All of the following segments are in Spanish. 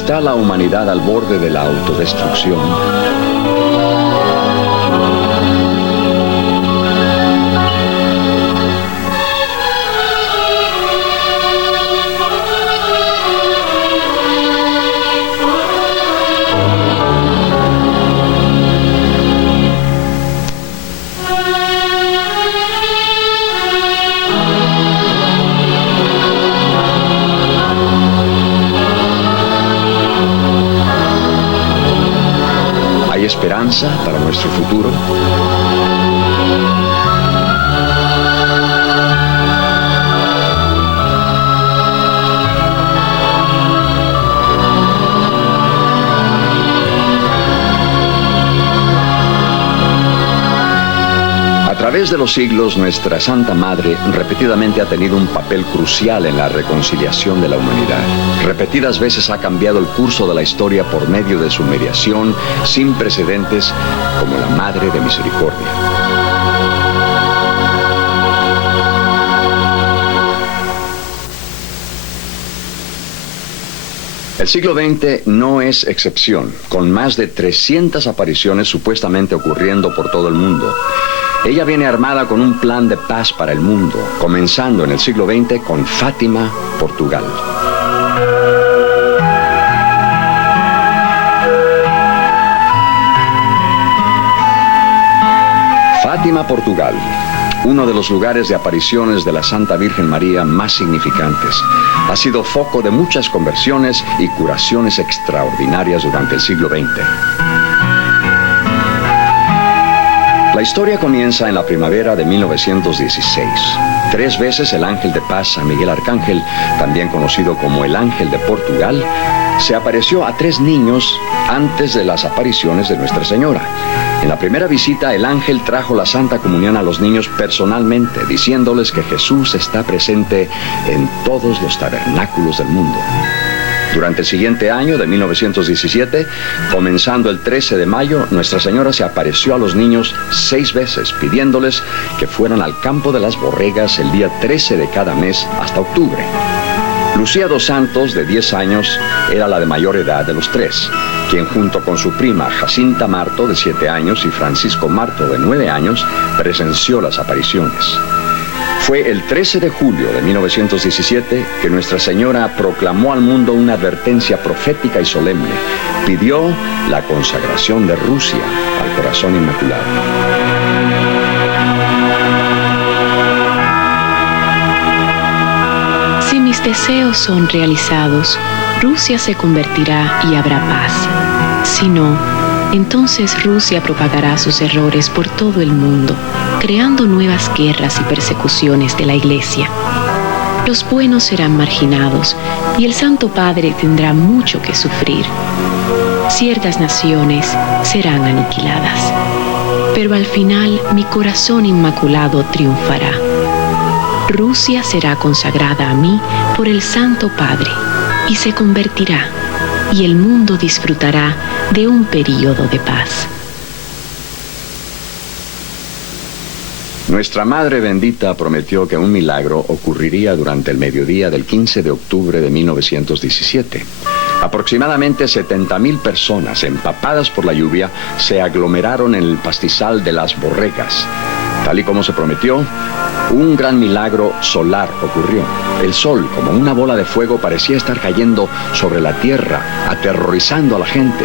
¿Está la humanidad al borde de la autodestrucción? ¿Esperanza para nuestro futuro? A través de los siglos, nuestra Santa Madre repetidamente ha tenido un papel crucial en la reconciliación de la humanidad. Repetidas veces ha cambiado el curso de la historia por medio de su mediación sin precedentes como la Madre de Misericordia. El siglo XX no es excepción, con más de 300 apariciones supuestamente ocurriendo por todo el mundo. Ella viene armada con un plan de paz para el mundo, comenzando en el siglo XX con Fátima, Portugal. Fátima, Portugal, uno de los lugares de apariciones de la Santa Virgen María más significantes. Ha sido foco de muchas conversiones y curaciones extraordinarias durante el siglo XX. La historia comienza en la primavera de 1916. 3 veces el ángel de paz San Miguel Arcángel, también conocido como el Ángel de Portugal, se apareció a 3 niños antes de las apariciones de Nuestra Señora. En la primera visita, el ángel trajo la Santa Comunión a los niños personalmente, diciéndoles que Jesús está presente en todos los tabernáculos del mundo. Durante el siguiente año, de 1917, comenzando el 13 de mayo, Nuestra Señora se apareció a los niños 6 veces, pidiéndoles que fueran al campo de las borregas el día 13 de cada mes hasta octubre. Lucía dos Santos, de 10 años, era la de mayor edad de los 3, quien junto con su prima Jacinta Marto, de 7 años, y Francisco Marto, de 9 años, presenció las apariciones. Fue el 13 de julio de 1917 que Nuestra Señora proclamó al mundo una advertencia profética y solemne. Pidió la consagración de Rusia al Corazón Inmaculado. Si mis deseos son realizados, Rusia se convertirá y habrá paz. Si no, entonces Rusia propagará sus errores por todo el mundo, creando nuevas guerras y persecuciones de la Iglesia. Los buenos serán marginados y el Santo Padre tendrá mucho que sufrir. Ciertas naciones serán aniquiladas, pero al final mi corazón inmaculado triunfará. Rusia será consagrada a mí por el Santo Padre y se convertirá, y el mundo disfrutará de un período de paz. Nuestra Madre Bendita prometió que un milagro ocurriría durante el mediodía del 15 de octubre de 1917. Aproximadamente 70,000 personas, empapadas por la lluvia, se aglomeraron en el pastizal de las borregas. Tal y como se prometió, un gran milagro solar ocurrió. El sol, como una bola de fuego, parecía estar cayendo sobre la tierra, aterrorizando a la gente.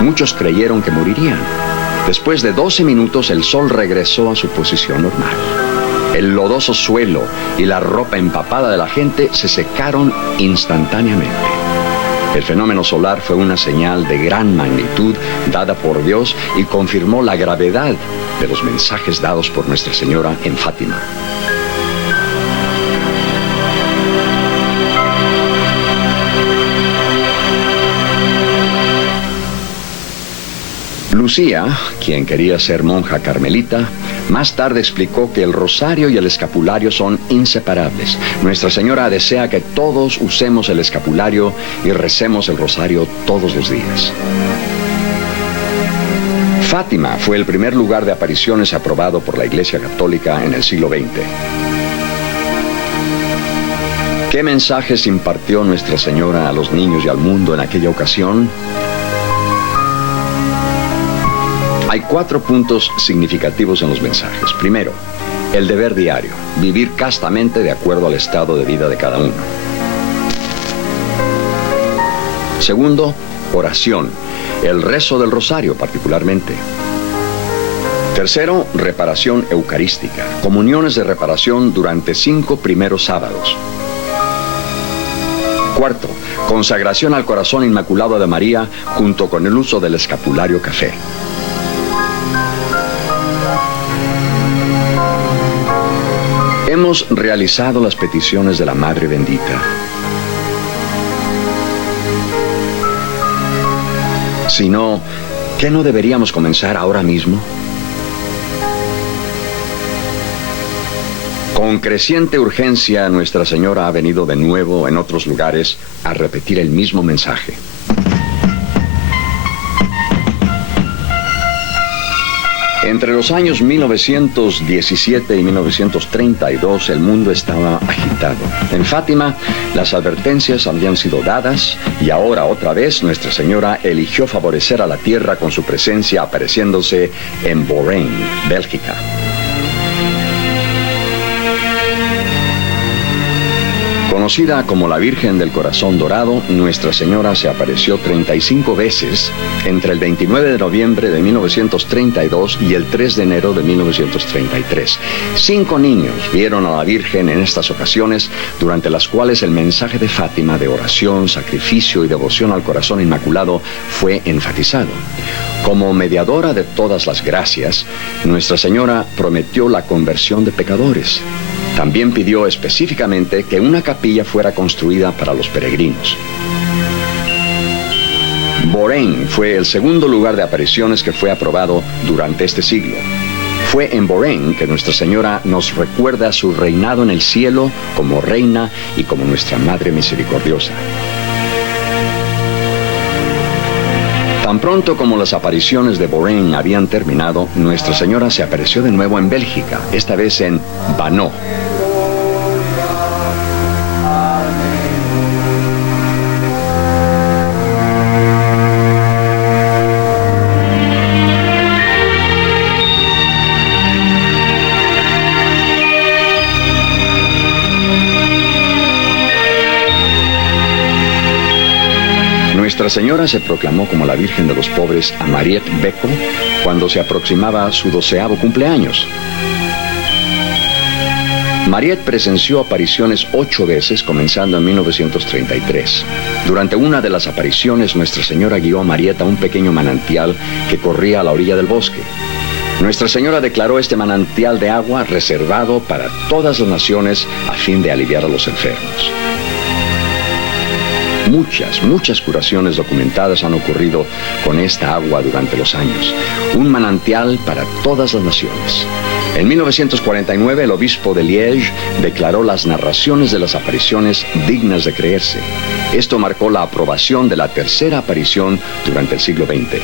Muchos creyeron que morirían. Después de 12 minutos, el sol regresó a su posición normal. El lodoso suelo y la ropa empapada de la gente se secaron instantáneamente. El fenómeno solar fue una señal de gran magnitud dada por Dios y confirmó la gravedad de los mensajes dados por Nuestra Señora en Fátima. Lucía, quien quería ser monja carmelita, más tarde explicó que el rosario y el escapulario son inseparables. Nuestra Señora desea que todos usemos el escapulario y recemos el rosario todos los días. Fátima fue el primer lugar de apariciones aprobado por la Iglesia Católica en el siglo XX. ¿Qué mensajes impartió Nuestra Señora a los niños y al mundo en aquella ocasión? Hay 4 puntos significativos en los mensajes. Primero, el deber diario, vivir castamente de acuerdo al estado de vida de cada uno. Segundo, oración, el rezo del rosario particularmente. Tercero, reparación eucarística, comuniones de reparación durante 5 primeros sábados. Cuarto, consagración al corazón inmaculado de María junto con el uso del escapulario café. Hemos realizado las peticiones de la Madre Bendita. Si no, ¿qué no deberíamos comenzar ahora mismo? Con creciente urgencia, Nuestra Señora ha venido de nuevo en otros lugares a repetir el mismo mensaje. Entre los años 1917 y 1932, el mundo estaba agitado. En Fátima, las advertencias habían sido dadas y ahora otra vez Nuestra Señora eligió favorecer a la tierra con su presencia apareciéndose en Borain, Bélgica. Conocida como la Virgen del Corazón Dorado, Nuestra Señora se apareció 35 veces entre el 29 de noviembre de 1932 y el 3 de enero de 1933. 5 niños vieron a la Virgen en estas ocasiones, durante las cuales el mensaje de Fátima de oración, sacrificio y devoción al Corazón Inmaculado fue enfatizado. Como mediadora de todas las gracias, Nuestra Señora prometió la conversión de pecadores. También pidió específicamente que una capilla fuera construida para los peregrinos. Borain fue el segundo lugar de apariciones que fue aprobado durante este siglo. Fue en Borain que Nuestra Señora nos recuerda su reinado en el cielo como reina y como nuestra Madre Misericordiosa. Tan pronto como las apariciones de Borain habían terminado, Nuestra Señora se apareció de nuevo en Bélgica, esta vez en Vanau. Nuestra Señora se proclamó como la Virgen de los Pobres a Mariette Beko cuando se aproximaba su 12º cumpleaños. Mariette presenció apariciones 8 veces, comenzando en 1933. Durante una de las apariciones, Nuestra Señora guió a Mariette a un pequeño manantial que corría a la orilla del bosque. Nuestra Señora declaró este manantial de agua reservado para todas las naciones a fin de aliviar a los enfermos. Muchas curaciones documentadas han ocurrido con esta agua durante los años. Un manantial para todas las naciones. En 1949, el obispo de Liege declaró las narraciones de las apariciones dignas de creerse. Esto marcó la aprobación de la tercera aparición durante el siglo XX.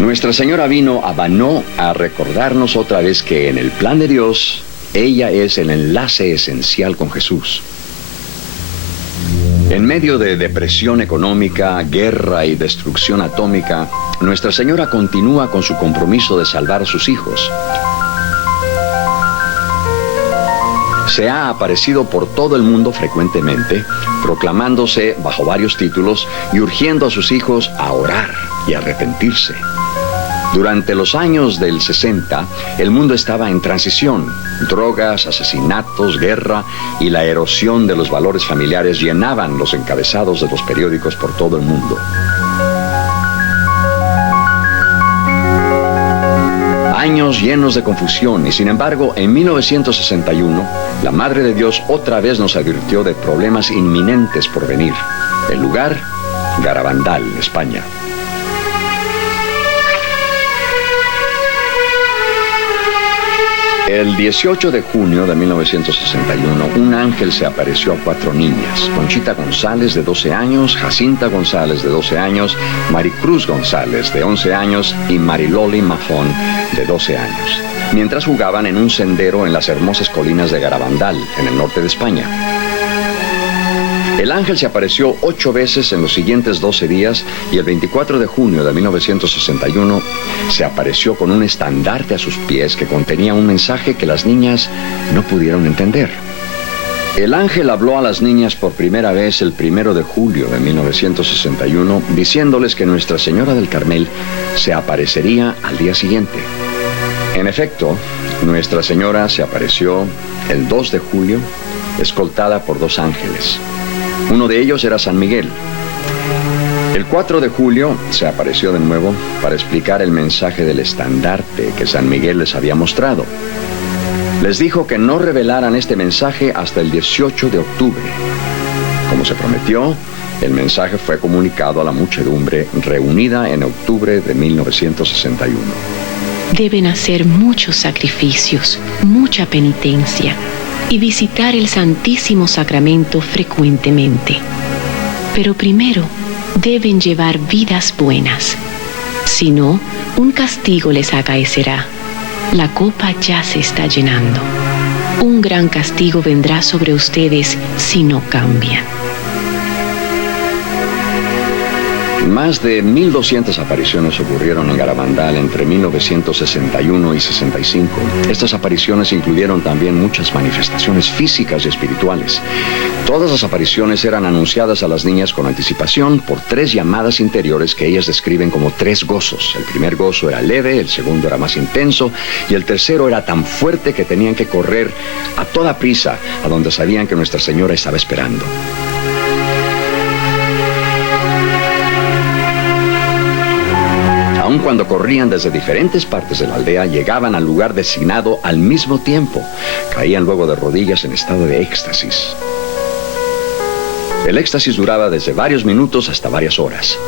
Nuestra Señora vino a Vanau a recordarnos otra vez que en el plan de Dios, ella es el enlace esencial con Jesús. En medio de depresión económica, guerra y destrucción atómica, Nuestra Señora continúa con su compromiso de salvar a sus hijos. Se ha aparecido por todo el mundo frecuentemente, proclamándose bajo varios títulos y urgiendo a sus hijos a orar y arrepentirse. Durante los años del 60, el mundo estaba en transición. Drogas, asesinatos, guerra y la erosión de los valores familiares llenaban los encabezados de los periódicos por todo el mundo. Años llenos de confusión y sin embargo, en 1961, la Madre de Dios otra vez nos advirtió de problemas inminentes por venir. El lugar, Garabandal, España. El 18 de junio de 1961, un ángel se apareció a 4 niñas: Conchita González, de 12 años, Jacinta González, de 12 años, Maricruz González, de 11 años, y Mariloli Mafón, de 12 años. mientras jugaban en un sendero en las hermosas colinas de Garabandal, en el norte de España. El ángel se apareció 8 veces en los siguientes 12 días y el 24 de junio de 1961 se apareció con un estandarte a sus pies que contenía un mensaje que las niñas no pudieron entender. El ángel habló a las niñas por primera vez el 1 de julio de 1961, diciéndoles que Nuestra Señora del Carmel se aparecería al día siguiente. En efecto, Nuestra Señora se apareció el 2 de julio, escoltada por 2 ángeles. Uno de ellos era San Miguel. El 4 de julio se apareció de nuevo para explicar el mensaje del estandarte que San Miguel les había mostrado. Les dijo que no revelaran este mensaje hasta el 18 de octubre. Como se prometió, el mensaje fue comunicado a la muchedumbre reunida en octubre de 1961. Deben hacer muchos sacrificios, mucha penitencia y visitar el Santísimo Sacramento frecuentemente. Pero primero deben llevar vidas buenas. Si no, un castigo les acaecerá. La copa ya se está llenando. Un gran castigo vendrá sobre ustedes si no cambian. Más de 1.200 apariciones ocurrieron en Garabandal entre 1961 y 65. Estas apariciones incluyeron también muchas manifestaciones físicas y espirituales. Todas las apariciones eran anunciadas a las niñas con anticipación por 3 llamadas interiores que ellas describen como 3 gozos. El primer gozo era leve, el segundo era más intenso y el tercero era tan fuerte que tenían que correr a toda prisa a donde sabían que Nuestra Señora estaba esperando. Aun cuando corrían desde diferentes partes de la aldea, llegaban al lugar designado al mismo tiempo. Caían luego de rodillas en estado de éxtasis. El éxtasis duraba desde varios minutos hasta varias horas.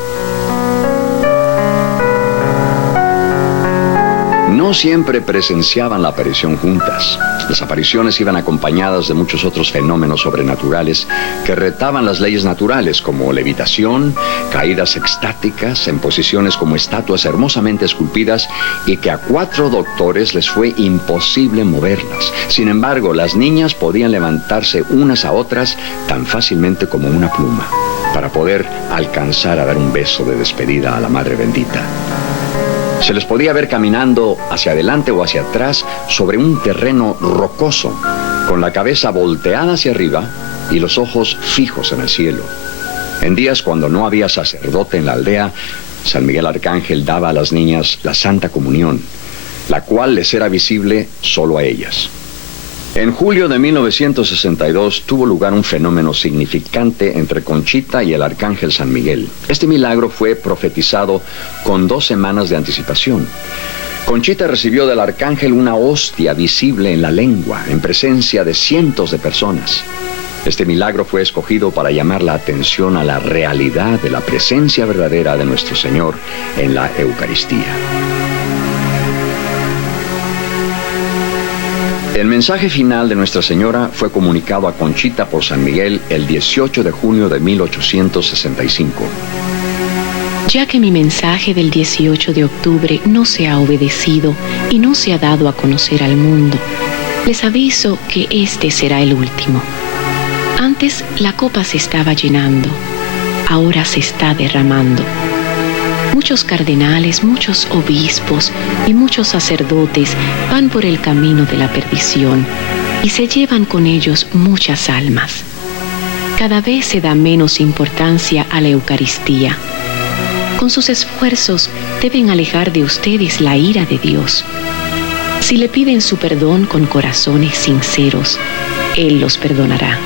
No siempre presenciaban la aparición juntas. Las apariciones iban acompañadas de muchos otros fenómenos sobrenaturales que retaban las leyes naturales, como levitación, caídas extáticas en posiciones como estatuas hermosamente esculpidas y que a 4 doctores les fue imposible moverlas. Sin embargo, las niñas podían levantarse unas a otras tan fácilmente como una pluma, para poder alcanzar a dar un beso de despedida a la Madre Bendita. Se les podía ver caminando hacia adelante o hacia atrás sobre un terreno rocoso, con la cabeza volteada hacia arriba y los ojos fijos en el cielo. En días cuando no había sacerdote en la aldea, San Miguel Arcángel daba a las niñas la Santa Comunión, la cual les era visible solo a ellas. En julio de 1962 tuvo lugar un fenómeno significante entre Conchita y el Arcángel San Miguel. Este milagro fue profetizado con 2 semanas de anticipación. Conchita recibió del Arcángel una hostia visible en la lengua, en presencia de cientos de personas. Este milagro fue escogido para llamar la atención a la realidad de la presencia verdadera de nuestro Señor en la Eucaristía. El mensaje final de Nuestra Señora fue comunicado a Conchita por San Miguel el 18 de junio de 1865. Ya que mi mensaje del 18 de octubre no se ha obedecido y no se ha dado a conocer al mundo, les aviso que este será el último. Antes la copa se estaba llenando, ahora se está derramando. Muchos cardenales, muchos obispos y muchos sacerdotes van por el camino de la perdición y se llevan con ellos muchas almas. Cada vez se da menos importancia a la Eucaristía. Con sus esfuerzos deben alejar de ustedes la ira de Dios. Si le piden su perdón con corazones sinceros, Él los perdonará.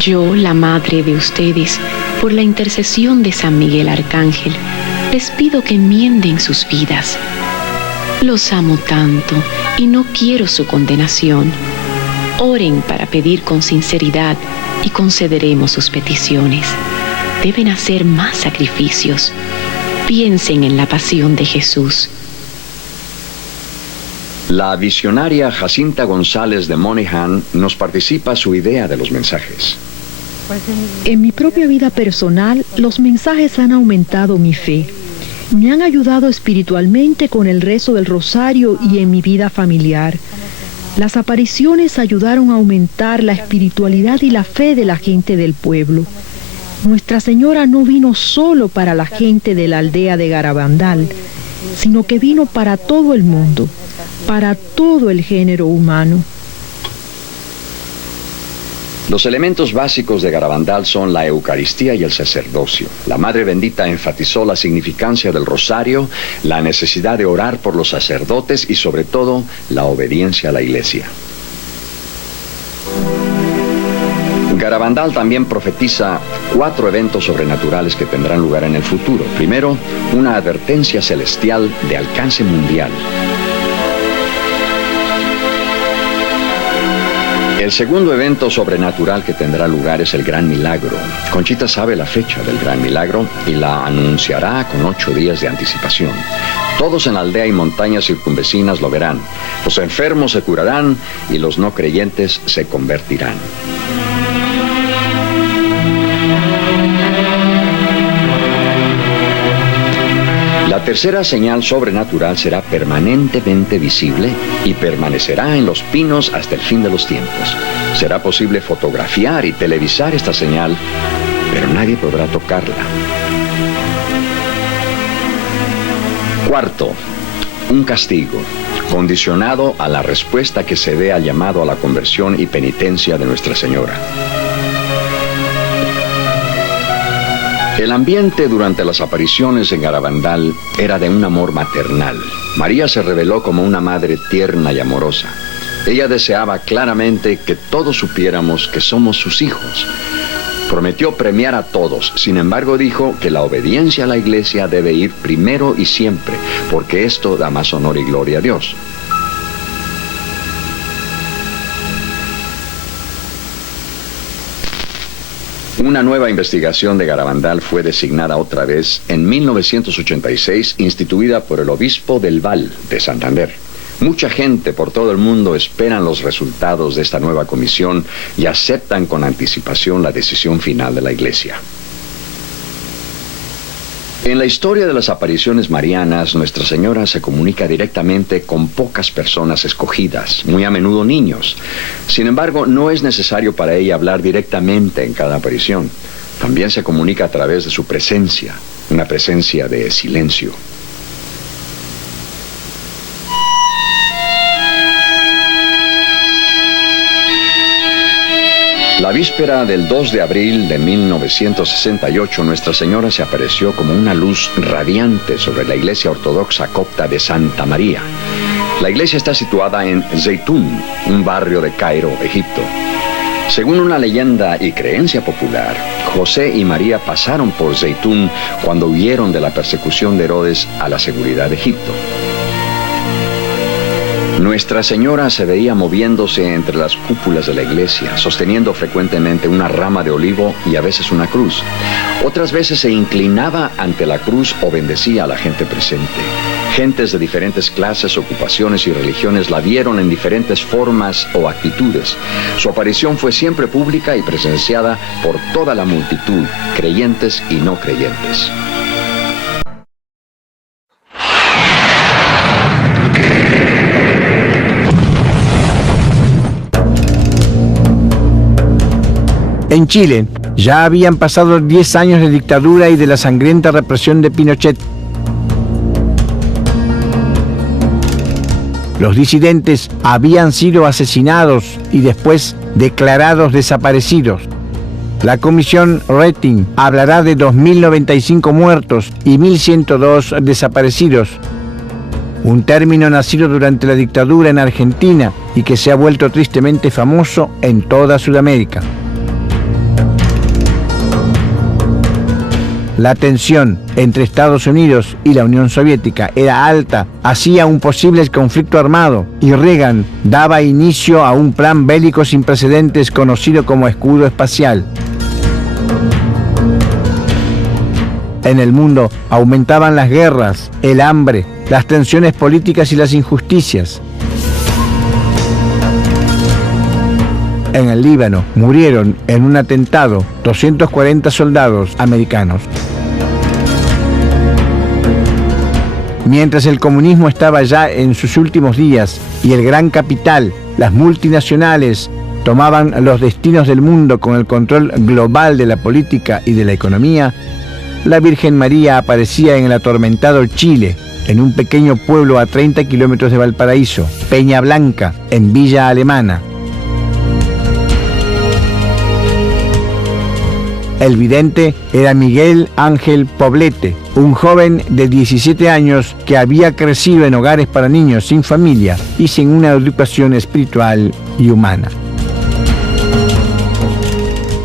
Yo, la madre de ustedes, por la intercesión de San Miguel Arcángel, les pido que enmienden sus vidas. Los amo tanto y no quiero su condenación. Oren para pedir con sinceridad y concederemos sus peticiones. Deben hacer más sacrificios. Piensen en la pasión de Jesús. La visionaria Jacinta González de Monaghan nos participa su idea de los mensajes. En mi propia vida personal, los mensajes han aumentado mi fe. Me han ayudado espiritualmente con el rezo del rosario y en mi vida familiar. Las apariciones ayudaron a aumentar la espiritualidad y la fe de la gente del pueblo. Nuestra Señora no vino solo para la gente de la aldea de Garabandal, sino que vino para todo el mundo, para todo el género humano. Los elementos básicos de Garabandal son la Eucaristía y el sacerdocio. La Madre Bendita enfatizó la significancia del rosario, la necesidad de orar por los sacerdotes y sobre todo la obediencia a la Iglesia. Garabandal también profetiza 4 eventos sobrenaturales que tendrán lugar en el futuro. Primero, una advertencia celestial de alcance mundial. El segundo evento sobrenatural que tendrá lugar es el Gran Milagro. Conchita sabe la fecha del Gran Milagro y la anunciará con 8 días de anticipación. Todos en la aldea y montañas circunvecinas lo verán. Los enfermos se curarán y los no creyentes se convertirán. La tercera señal sobrenatural será permanentemente visible y permanecerá en los pinos hasta el fin de los tiempos. Será posible fotografiar y televisar esta señal, pero nadie podrá tocarla. Cuarto, un castigo, condicionado a la respuesta que se dé al llamado a la conversión y penitencia de Nuestra Señora. El ambiente durante las apariciones en Garabandal era de un amor maternal. María se reveló como una madre tierna y amorosa. Ella deseaba claramente que todos supiéramos que somos sus hijos. Prometió premiar a todos, sin embargo dijo que la obediencia a la Iglesia debe ir primero y siempre, porque esto da más honor y gloria a Dios. Una nueva investigación de Garabandal fue designada otra vez en 1986, instituida por el obispo del Val de Santander. Mucha gente por todo el mundo esperan los resultados de esta nueva comisión y aceptan con anticipación la decisión final de la Iglesia. En la historia de las apariciones marianas, Nuestra Señora se comunica directamente con pocas personas escogidas, muy a menudo niños. Sin embargo, no es necesario para ella hablar directamente en cada aparición. También se comunica a través de su presencia, una presencia de silencio. La víspera del 2 de abril de 1968, Nuestra Señora se apareció como una luz radiante sobre la iglesia ortodoxa copta de Santa María. La iglesia está situada en Zeytún, un barrio de Cairo, Egipto. Según una leyenda y creencia popular, José y María pasaron por Zeytún cuando huyeron de la persecución de Herodes a la seguridad de Egipto. Nuestra Señora se veía moviéndose entre las cúpulas de la iglesia, sosteniendo frecuentemente una rama de olivo y a veces una cruz. Otras veces se inclinaba ante la cruz o bendecía a la gente presente. Gentes de diferentes clases, ocupaciones y religiones la vieron en diferentes formas o actitudes. Su aparición fue siempre pública y presenciada por toda la multitud, creyentes y no creyentes. En Chile, ya habían pasado 10 años de dictadura y de la sangrienta represión de Pinochet. Los disidentes habían sido asesinados y después declarados desaparecidos. La comisión Rating hablará de 2.095 muertos y 1.102 desaparecidos. Un término nacido durante la dictadura en Argentina y que se ha vuelto tristemente famoso en toda Sudamérica. La tensión entre Estados Unidos y la Unión Soviética era alta, hacía un posible conflicto armado y Reagan daba inicio a un plan bélico sin precedentes conocido como escudo espacial. En el mundo aumentaban las guerras, el hambre, las tensiones políticas y las injusticias. En el Líbano murieron en un atentado 240 soldados americanos. Mientras el comunismo estaba ya en sus últimos días y el gran capital, las multinacionales, tomaban los destinos del mundo con el control global de la política y de la economía, la Virgen María aparecía en el atormentado Chile, en un pequeño pueblo a 30 kilómetros de Valparaíso, Peña Blanca, en Villa Alemana. El vidente era Miguel Ángel Poblete, un joven de 17 años que había crecido en hogares para niños sin familia y sin una educación espiritual y humana.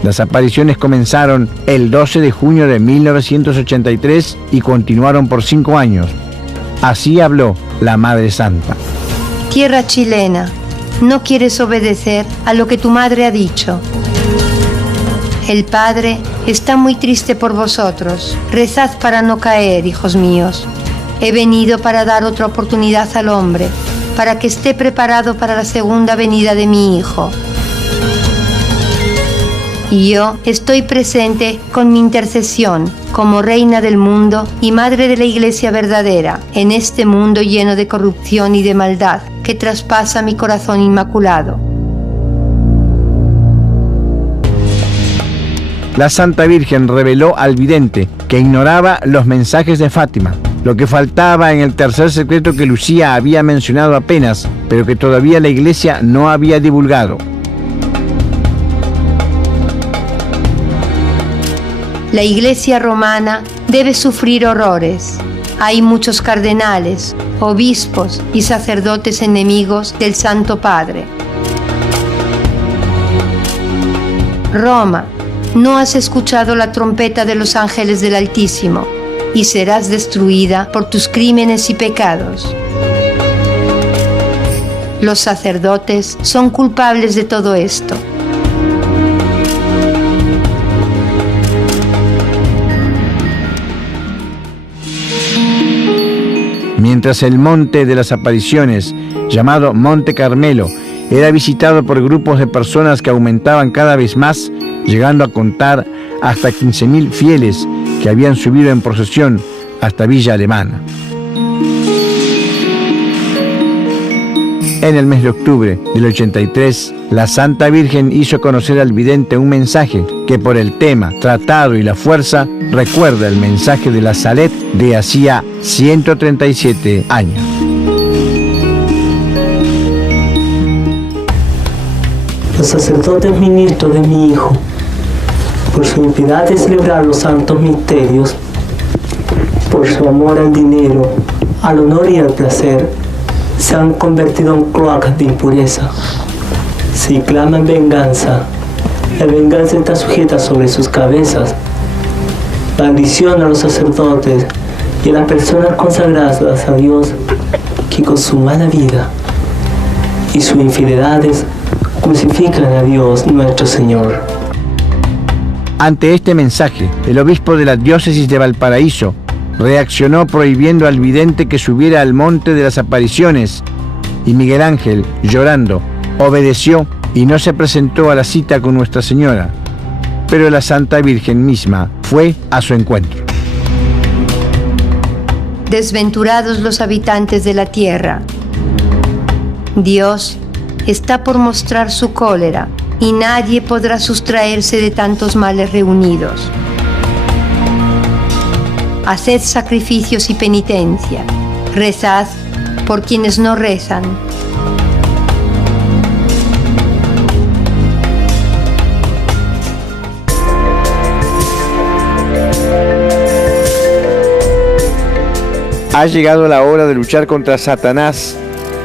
Las apariciones comenzaron el 12 de junio de 1983 y continuaron por 5 años. Así habló la Madre Santa. Tierra chilena, no quieres obedecer a lo que tu madre ha dicho. El Padre está muy triste por vosotros. Rezad para no caer, hijos míos. He venido para dar otra oportunidad al hombre, para que esté preparado para la segunda venida de mi Hijo. Y yo estoy presente con mi intercesión como reina del mundo y madre de la Iglesia verdadera en este mundo lleno de corrupción y de maldad que traspasa mi corazón inmaculado. La Santa Virgen reveló al vidente que ignoraba los mensajes de Fátima, lo que faltaba en el tercer secreto que Lucía había mencionado apenas, pero que todavía la Iglesia no había divulgado. La Iglesia romana debe sufrir horrores. Hay muchos cardenales, obispos y sacerdotes enemigos del Santo Padre. Roma, no has escuchado la trompeta de los ángeles del Altísimo y serás destruida por tus crímenes y pecados. Los sacerdotes son culpables de todo esto. Mientras el Monte de las Apariciones, llamado Monte Carmelo, era visitado por grupos de personas que aumentaban cada vez más, llegando a contar hasta 15.000 fieles que habían subido en procesión hasta Villa Alemana. En el mes de octubre del 83, la Santa Virgen hizo conocer al vidente un mensaje que por el tema, tratado y la fuerza recuerda el mensaje de la Salet de hacía 137 años. Los sacerdotes ministros de mi Hijo, por su impiedad de celebrar los santos misterios, por su amor al dinero, al honor y al placer, se han convertido en cloacas de impureza. Si claman venganza, la venganza está sujeta sobre sus cabezas. Maldición a los sacerdotes y a las personas consagradas a Dios que con su mala vida y sus infidelidades crucifican a Dios nuestro Señor. Ante este mensaje, el obispo de la diócesis de Valparaíso reaccionó prohibiendo al vidente que subiera al Monte de las Apariciones, y Miguel Ángel, llorando, obedeció y no se presentó a la cita con Nuestra Señora, pero la Santa Virgen misma fue a su encuentro. Desventurados los habitantes de la tierra. Dios está por mostrar su cólera y nadie podrá sustraerse de tantos males reunidos. Haced sacrificios y penitencia. Rezad por quienes no rezan. Ha llegado la hora de luchar contra Satanás,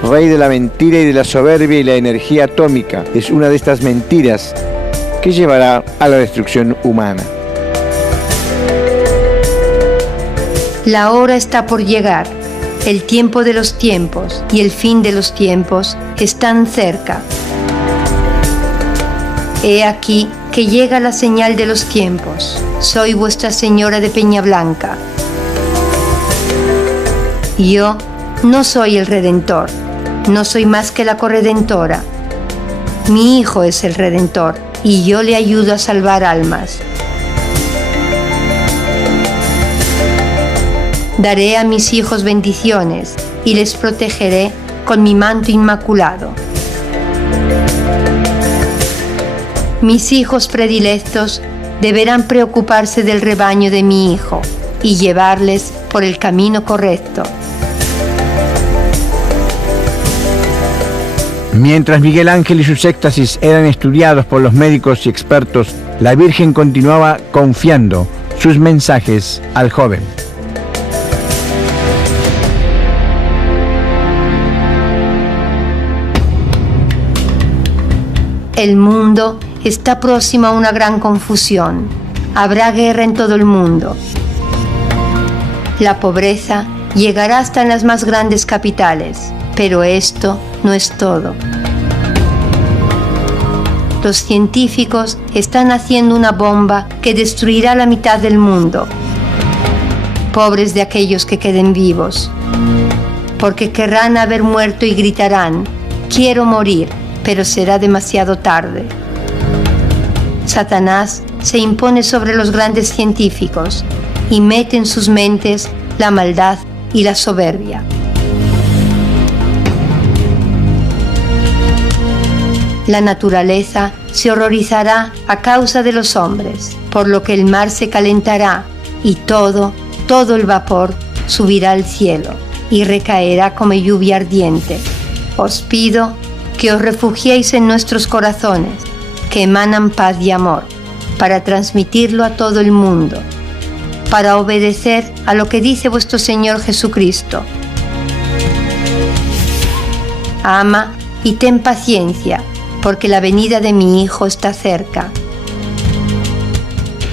rey de la mentira y de la soberbia y la energía atómica. Es una de estas mentiras que llevará a la destrucción humana. La hora está por llegar. El tiempo de los tiempos y el fin de los tiempos están cerca. He aquí que llega la señal de los tiempos. Soy vuestra Señora de Peña Blanca. Yo no soy el Redentor, no soy más que la corredentora. Mi Hijo es el Redentor y yo le ayudo a salvar almas. Daré a mis hijos bendiciones y les protegeré con mi manto inmaculado. Mis hijos predilectos deberán preocuparse del rebaño de mi hijo y llevarles por el camino correcto. Mientras Miguel Ángel y sus éxtasis eran estudiados por los médicos y expertos, la Virgen continuaba confiando sus mensajes al joven. El mundo está próximo a una gran confusión. Habrá guerra en todo el mundo. La pobreza llegará hasta en las más grandes capitales, pero esto no es todo. Los científicos están haciendo una bomba que destruirá la mitad del mundo. Pobres de aquellos que queden vivos, porque querrán haber muerto y gritarán: quiero morir, pero será demasiado tarde. Satanás se impone sobre los grandes científicos y mete en sus mentes la maldad y la soberbia. La naturaleza se horrorizará a causa de los hombres, por lo que el mar se calentará y todo el vapor subirá al cielo y recaerá como lluvia ardiente. Os pido que os refugiéis en nuestros corazones, que emanan paz y amor, para transmitirlo a todo el mundo, para obedecer a lo que dice vuestro Señor Jesucristo. Ama y ten paciencia, porque la venida de mi Hijo está cerca.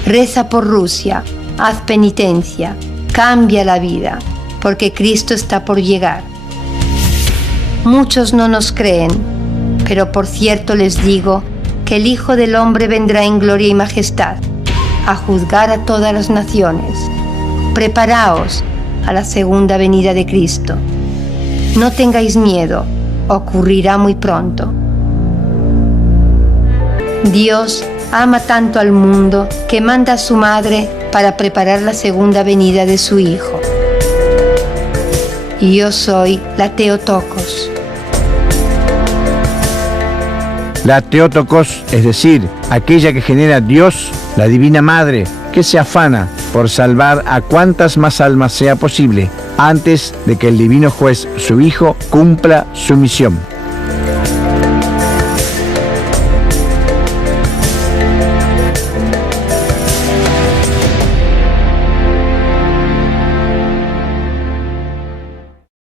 Reza por Rusia, haz penitencia, cambia la vida, porque Cristo está por llegar. Muchos no nos creen, pero por cierto les digo que el Hijo del Hombre vendrá en gloria y majestad, a juzgar a todas las naciones. Preparaos a la segunda venida de Cristo. No tengáis miedo, ocurrirá muy pronto. Dios ama tanto al mundo que manda a su madre para preparar la segunda venida de su Hijo. Y yo soy la Theotokos. La Theotokos, es decir, aquella que genera Dios, la Divina Madre, que se afana por salvar a cuantas más almas sea posible, antes de que el Divino Juez, su Hijo, cumpla su misión.